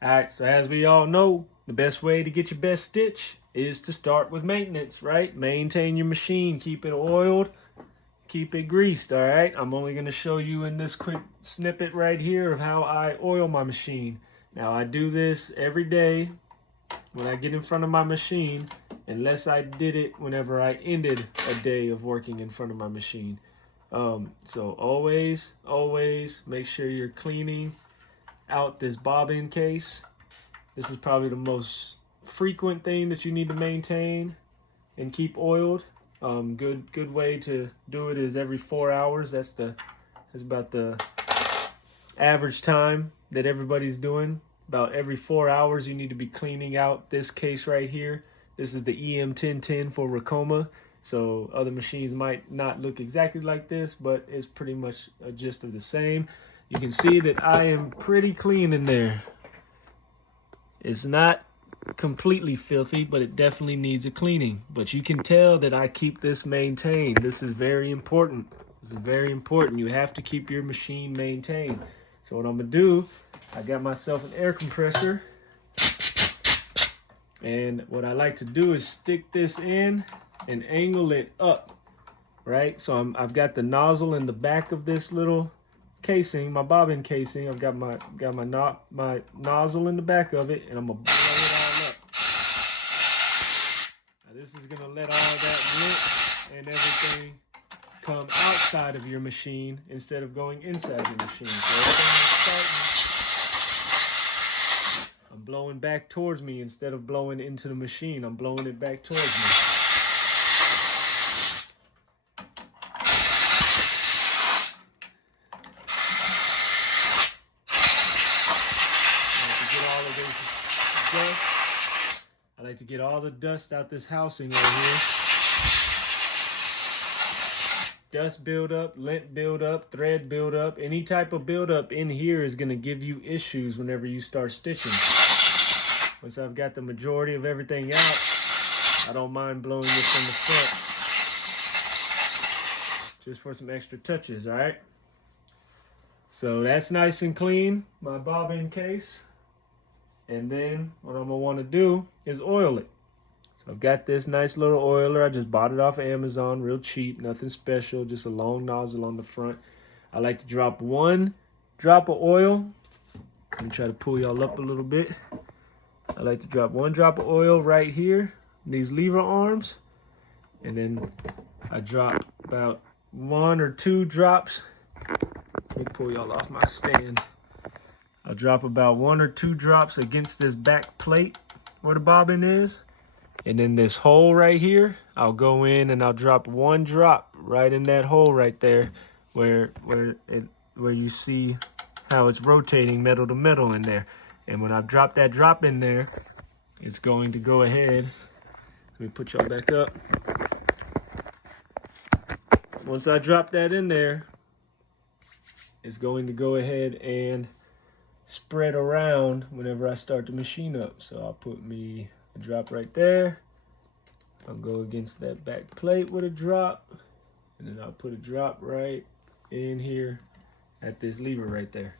All right, so as we all know, the best way to get your best stitch is to start with maintenance, right? Maintain your machine, keep it oiled, keep it greased, all right? I'm only gonna show you in this quick snippet right here of how I oil my machine. Now I do this every day when I get in front of my machine, unless I did it whenever I ended a day of working in front of my machine. So always make sure you're cleaning out this bobbin case. This is probably the most frequent thing that you need to maintain and keep oiled. Good way to do it is every 4 hours. That's about the average time that everybody's doing. About every 4 hours you need to be cleaning out this case right here. This is the EM-1010 for Ricoma. So other machines might not look exactly like this, but it's pretty much a gist of the same. You can see that I am pretty clean in there. It's not completely filthy, but it definitely needs a cleaning. But you can tell that I keep this maintained. This is very important. This is very important. You have to keep your machine maintained. So what I'm gonna do, I got myself an air compressor. And what I like to do is stick this in and angle it up, right? So I've got the nozzle in the back of this little casing, my bobbin casing. I've got my nozzle in the back of it, and I'm gonna blow it all up. Now this is gonna let all that lint and everything come outside of your machine instead of going inside your machine. So everything is starting. I'm blowing back towards me instead of blowing into the machine. I'm blowing it back towards me. I like to get all the dust out this housing right here. Dust buildup, lint buildup, thread buildup, any type of buildup in here is going to give you issues whenever you start stitching. Once I've got the majority of everything out, I don't mind blowing this from the front. Just for some extra touches, all right? So that's nice and clean, my bobbin case. And then what I'm gonna wanna do is oil it. So I've got this nice little oiler. I just bought it off of Amazon, real cheap, nothing special, just a long nozzle on the front. I like to drop 1 drop of oil. Let me try to pull y'all up a little bit. I like to drop 1 drop of oil right here, these lever arms. And then I drop about 1 or 2 drops. Let me pull y'all off my stand. I'll drop about 1 or 2 drops against this back plate where the bobbin is. And then this hole right here, I'll go in and I'll drop 1 drop right in that hole right there where you see how it's rotating metal to metal in there. And when I've dropped that drop in there, it's going to go ahead. Let me put y'all back up. Once I drop that in there, it's going to go ahead and spread around whenever I start the machine up. So I'll put me a drop right there. I'll go against that back plate with a drop, and then I'll put a drop right in here at this lever right there.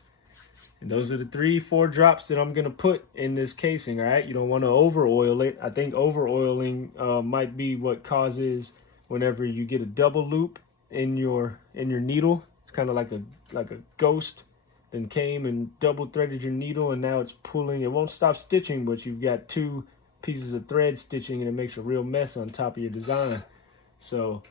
And those are the 3-4 drops that I'm gonna put in this casing. All right, you don't want to over oil it. I think over oiling might be what causes whenever you get a double loop in your needle. It's kind of like a ghost. Then came and double threaded your needle, and now it's pulling. It won't stop stitching, but you've got 2 pieces of thread stitching, and it makes a real mess on top of your design. So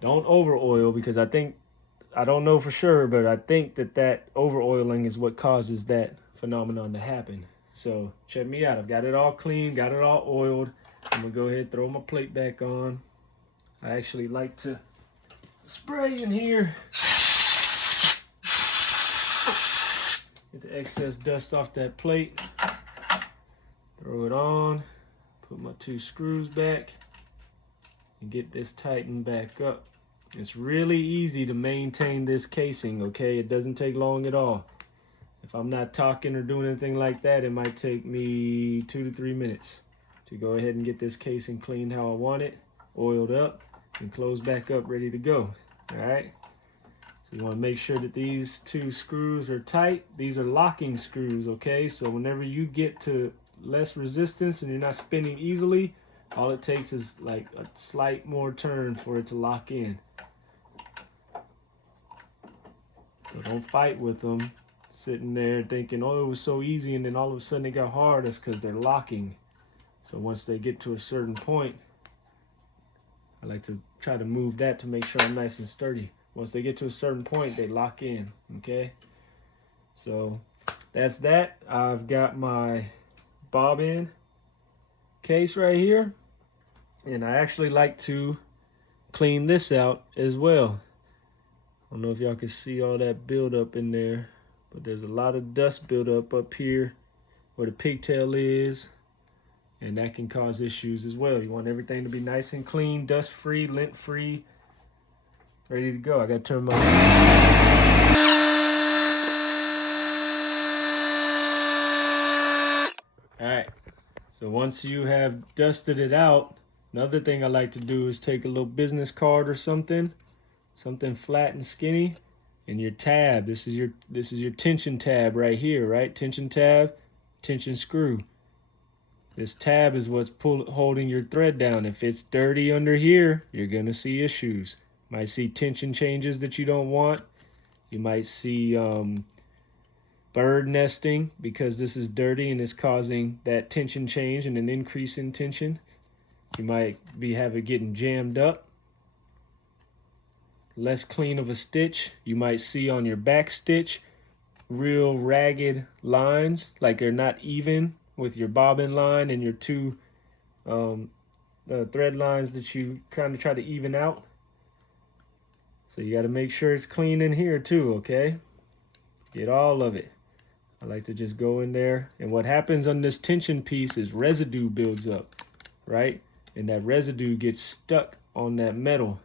don't over oil, because I don't know for sure, but I think that over oiling is what causes that phenomenon to happen. So check me out. I've got it all clean, got it all oiled. I'm gonna go ahead and throw my plate back on. I actually like to spray in here. Get the excess dust off that plate. Throw it on. Put my 2 screws back. And get this tightened back up. It's really easy to maintain this casing, okay? It doesn't take long at all. If I'm not talking or doing anything like that, it might take me 2 to 3 minutes to go ahead and get this casing cleaned how I want it, oiled up, and closed back up, ready to go. All right? So you want to make sure that these two screws are tight. These are locking screws, okay? So whenever you get to less resistance and you're not spinning easily, all it takes is like a slight more turn for it to lock in. So don't fight with them sitting there thinking, oh, it was so easy, and then all of a sudden it got hard. That's because they're locking. So once they get to a certain point, I like to try to move that to make sure I'm nice and sturdy. Once they get to a certain point, they lock in, okay? So that's that. I've got my bobbin case right here, and I actually like to clean this out as well. I don't know if y'all can see all that buildup in there, but there's a lot of dust buildup up here where the pigtail is, and that can cause issues as well. You want everything to be nice and clean, dust-free, lint-free, ready to go. I gotta turn my... All right, so once you have dusted it out, another thing I like to do is take a little business card or something flat and skinny, and your tab. This is your tension tab right here, right? Tension tab, tension screw. This tab is what's holding your thread down. If it's dirty under here, you're gonna see issues. You might see tension changes that you don't want. You might see bird nesting because this is dirty and it's causing that tension change and an increase in tension. You might have it getting jammed up. Less clean of a stitch. You might see on your back stitch real ragged lines, like they're not even with your bobbin line and your two thread lines that you kind of try to even out. So you got to make sure it's clean in here too, okay? Get all of it. I like to just go in there, and what happens on this tension piece is residue builds up, right? And that residue gets stuck on that metal.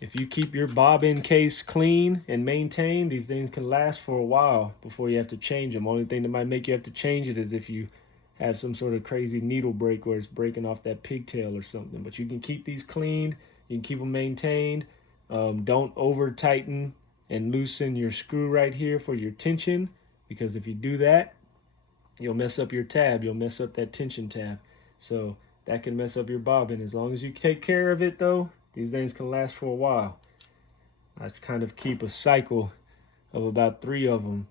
If you keep your bobbin case clean and maintained, these things can last for a while before you have to change them. Only thing that might make you have to change it is if you have some sort of crazy needle break where it's breaking off that pigtail or something. But you can keep these cleaned, you can keep them maintained. Don't over tighten and loosen your screw right here for your tension, because if you do that, you'll mess up your tab. You'll mess up that tension tab. So that can mess up your bobbin. As long as you take care of it though, these things can last for a while. I kind of keep a cycle of about 3 of them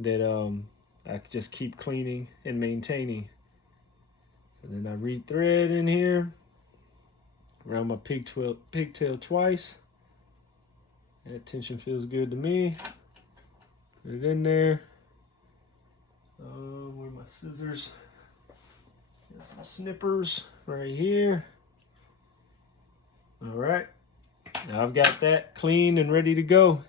that I just keep cleaning and maintaining. So then I re-thread in here around my pigtail twice. That tension feels good to me. Put it in there. Where are my scissors? Got some snippers right here. All right, now I've got that clean and ready to go.